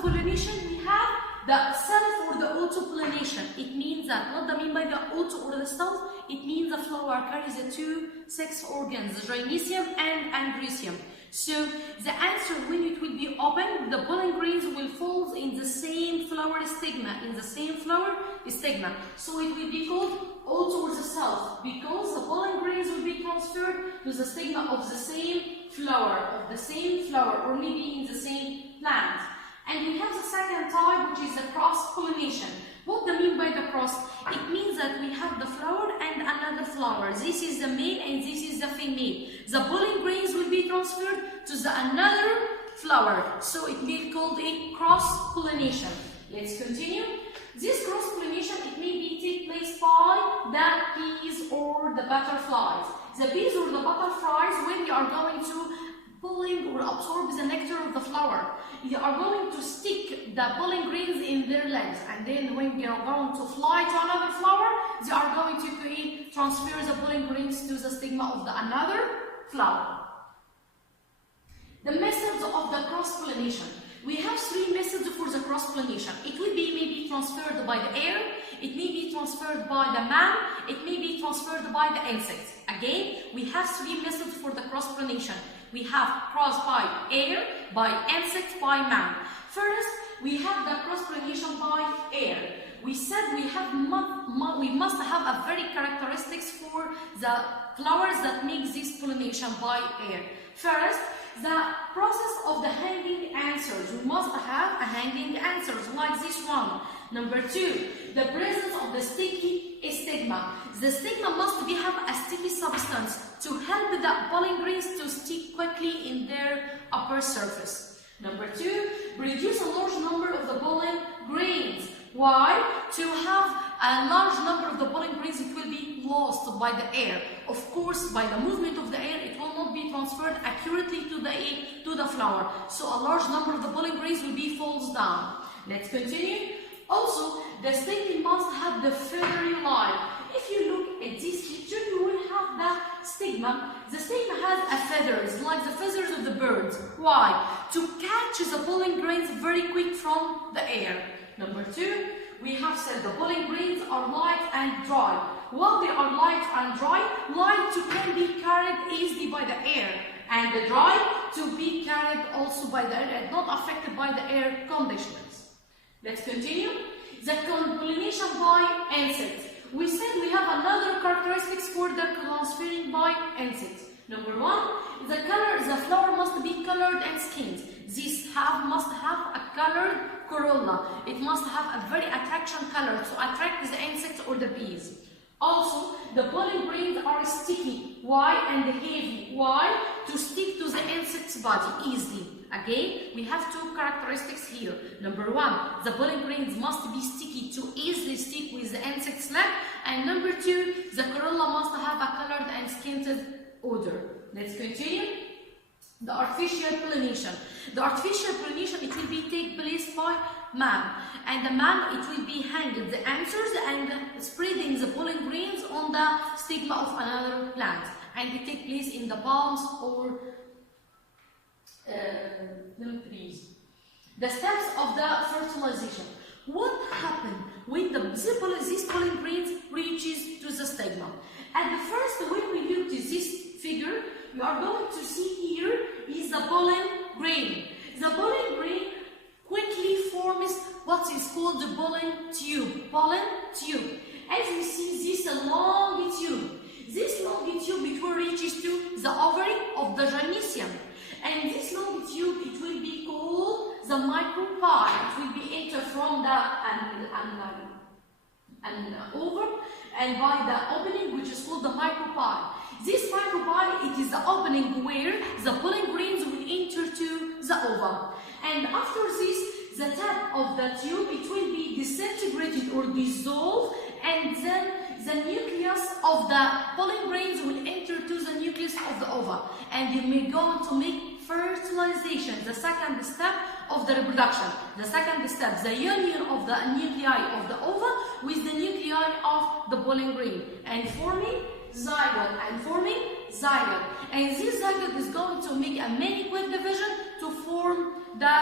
pollination, we have the self or the auto-pollination. It means that, what I mean by the auto or the self, it means the flower carries the two sex organs, the gynecium and andrecium. So the answer, when it will be open, the pollen grains will fall in the same flower stigma, So it will be called auto or the self, because the pollen grains will be transferred to the stigma of the same flower, or maybe in the same plant. And we have the second type, which is the cross-pollination. What do I mean by the cross? It means that we have the flower and another flower. This is the male and this is the female. The pollen grains will be transferred to the another flower. So it will be called a cross-pollination. Let's continue. This cross-pollination, it may be take place by the bees or the butterflies. The bees or the butterflies, when they are going to pulling or absorb the nectar of the flower, they are going to stick the pollen grains in their legs, and then when they are going to fly to another flower, they are going to transfer the pollen grains to the stigma of the another flower. The methods of the cross-pollination. We have three methods for the cross-pollination. It will be maybe transferred by the air, it may be transferred by the man, it may be transferred by the insects. Again, we have three methods for the cross-pollination. We have cross by air, by insects, by man. First, we have the cross-pollination by air. We said we must have a very characteristics for the flowers that make this pollination by air. First, the process of the hanging answers. We must have a hanging answers like this one. Number two, the presence of the sticky stigma. The stigma must have a sticky substance to help the pollen grains to stick quickly in their upper surface. Number two, produce a large number of the pollen grains. Why? To have a large number of the pollen grains, it will be lost by the air. Of course, by the movement of the air, it will not be transferred accurately to the flower. So a large number of the pollen grains will be falls down. Let's continue. Also, the stigma must have the feathery line. If you look at this picture, you will have the stigma. The stigma has a feathers, like the feathers of the birds. Why? To catch the pollen grains very quick from the air. Number two, we have said the pollen grains are light and dry. While they are light and dry, light can be carried easily by the air, and the dry to be carried also by the air, not affected by the air conditions. Let's continue. The pollination by insects. We said we have another characteristics for the transferring by insects. Number one, the flower must be colored and skinned. This must have a colored corolla. It must have a very attraction color to attract the insects or the bees. Also, the pollen grains are sticky. Why? And heavy. Why? To stick to the insect's body easily. Again, we have two characteristics here. Number one, the pollen grains must be sticky to easily stick with the insect's leg. And number two, the corolla must have a colored and skinned odor. Let's continue. The artificial pollination. The artificial pollination, it will take place by man. And the man, it will be hanging the anthers and spreading the pollen grains on the stigma of another plant. And it takes place in the palms or trees. The steps of the fertilization. What happens when these pollen grains reaches to the stigma? At the first, when we look to this figure, you are going to see here is the pollen grain. The pollen grain quickly forms what is called the pollen tube. Pollen tube. As you see, this long tube. This long tube, it will reaches to the ovary of the gynecium. And this long tube, it will be called the micropyle. It will be entered from the ovum and by the opening, which is called the micropyle. This micropyle, it is the opening where the pollen grains will enter to the ovum. And after this, the top of the tube, it will be disintegrated or dissolved, and then the nucleus of the pollen grains will enter to the nucleus of the ova. And you may go on to make fertilization, the second step of the reproduction. The second step, the union of the nuclei of the ova with the nuclei of the pollen grain, and forming zygote and forming zygote. And this zygote is going to make a many quick division to form the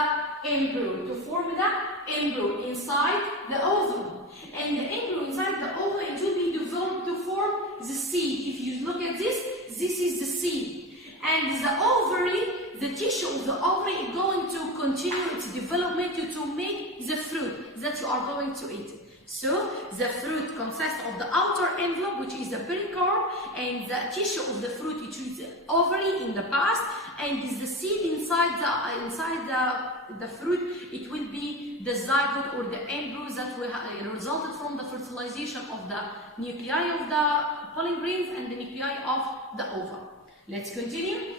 embryo, to form the embryo inside the ovum. And the embryo inside the ovum, it will be developed to form the seed. If you look at this, this is the seed. And the ovary, the tissue of the ovary is going to continue its development to make the fruit that you are going to eat. So the fruit consists of the outer envelope, which is the pericarp, and the tissue of the fruit, which is the ovary in the past, and is the seed inside the fruit. It will be the zygote or the embryo that will resulted from the fertilization of the nuclei of the pollen grains and the nuclei of the ova. Let's continue.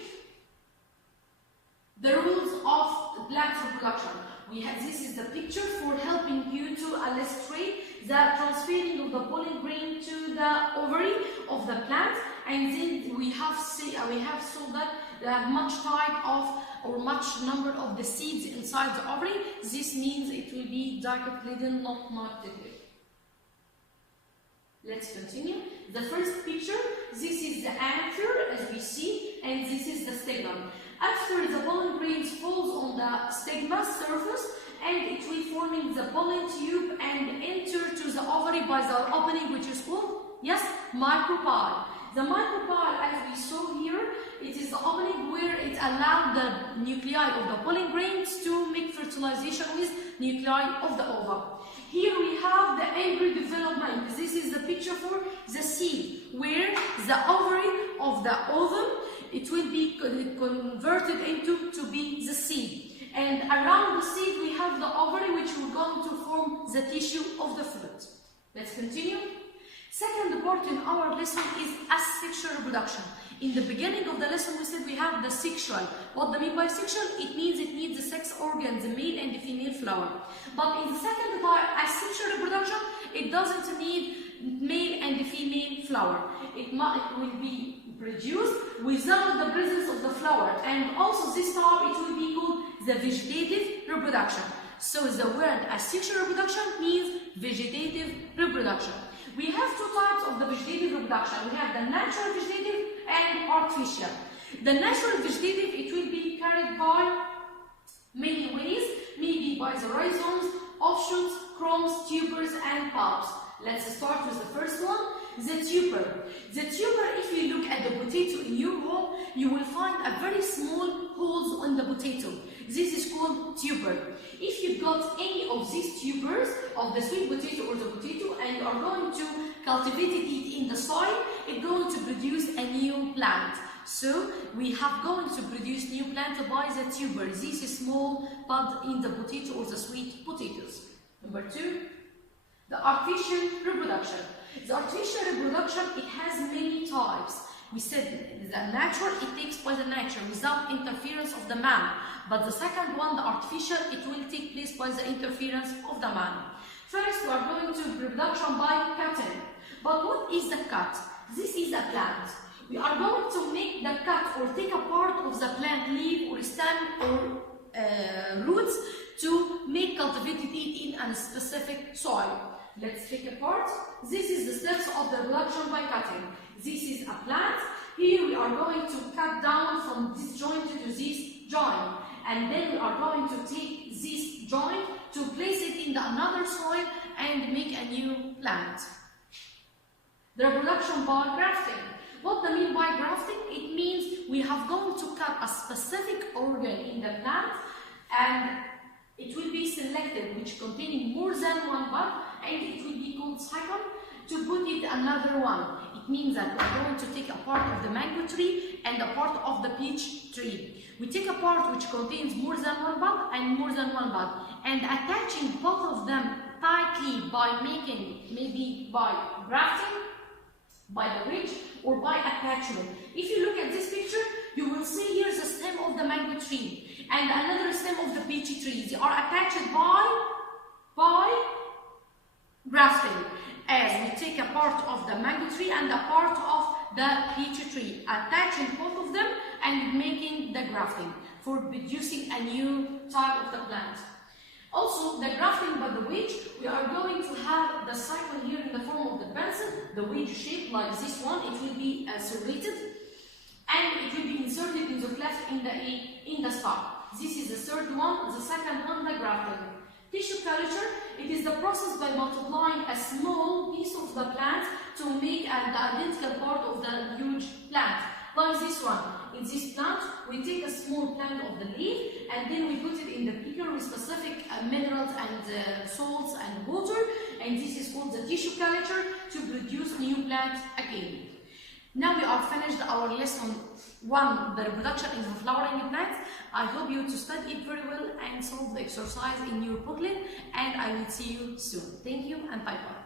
The rules of plant reproduction. This is the picture for helping you to illustrate the transferring of the pollen grain to the ovary of the plant, and then we have saw that there are much type of or much number of the seeds inside the ovary. This means it will be dicotyledon, not monotypic. Let's continue. The first picture, this is the anther as we see, and this is the stigma. After the pollen grains falls on the stigma surface, and it will forming the pollen tube and enter to the ovary by the opening, which is called, yes, micropyle. The micropyle, as we saw here, it is the opening where it allows the nuclei of the pollen grains to make fertilization with nuclei of the ova. Here we have the embryo development. This is the picture for the seed, where the ovary of the ovum, it will be converted into to be the seed. And around the seed we have the ovary, which will going to form the tissue of the fruit. Let's continue. Second part in our lesson is asexual reproduction. In the beginning of the lesson we said we have the sexual. What do I mean by sexual? It means it needs the sex organs, the male and the female flower. But in the second part, asexual reproduction, it doesn't need male and the female flower. It will be produced without the presence of the flower, and also this type it will be called the vegetative reproduction. So the word asexual reproduction means vegetative reproduction. We have two types of the vegetative reproduction. We have the natural vegetative and artificial. The natural vegetative, it will be carried by many ways, maybe by the rhizomes, offshoots, chromes, tubers, and bulbs. Let's start with the first one, the tuber. The tuber, if you look at the potato in your home, you will find a very small holes on the potato. This is called tuber. If you got any of these tubers of the sweet potato or the potato and you are going to cultivate it in the soil, it's going to produce a new plant. So we have going to produce new plant by the tuber. This is small bud in the potato or the sweet potatoes. Number two, the artificial reproduction. The artificial reproduction, it has many types. We said the natural, it takes place in nature without interference of the man. But the second one, the artificial, it will take place by the interference of the man. First, we are going to reproduction by cutting. But what is the cut? This is a plant. We are going to make the cut or take a part of the plant leaf or stem or roots to make cultivated it in a specific soil. Let's take a part. This is the steps of the reproduction by cutting. This is a plant. Here we are going to cut down from this joint to this joint. And then we are going to take this joint to place it in another soil and make a new plant. The reproduction by grafting. What do I mean by grafting? It means we have going to cut a specific organ in the plant and it will be selected, which containing more than one bud, and it will be called cycle to put it another one. It means that we are going to take a part of the mango tree and a part of the peach tree. We take a part which contains more than one bud and more than one bud, and attaching both of them tightly by making, maybe by grafting, by the ridge, or by attachment. If you look at this picture, you will see here the stem of the mango tree and another stem of the peach tree. They are attached by grafting. As we take a part of the mango tree and a part of the peach tree, attaching both of them and making the grafting for producing a new type of the plant. Also, the grafting by the wedge, we are going to have the cycle here in the form of the pencil, the wedge shape like this one. It will be serrated and it will be inserted in the cleft in the stalk. This is the third one. The second one, the grafting. Tissue culture, it is the process by multiplying a small piece of the plant to make the identical part of the huge plant. Like this one. In this plant, we take a small plant of the leaf and then we put it in the beaker with specific minerals and salts and water, and this is called the tissue culture to produce new plant again. Now we are finished our lesson 1, the reproduction in the flowering plants. I hope you to study it very well and solve the exercise in your booklet, and I will see you soon. Thank you and bye bye.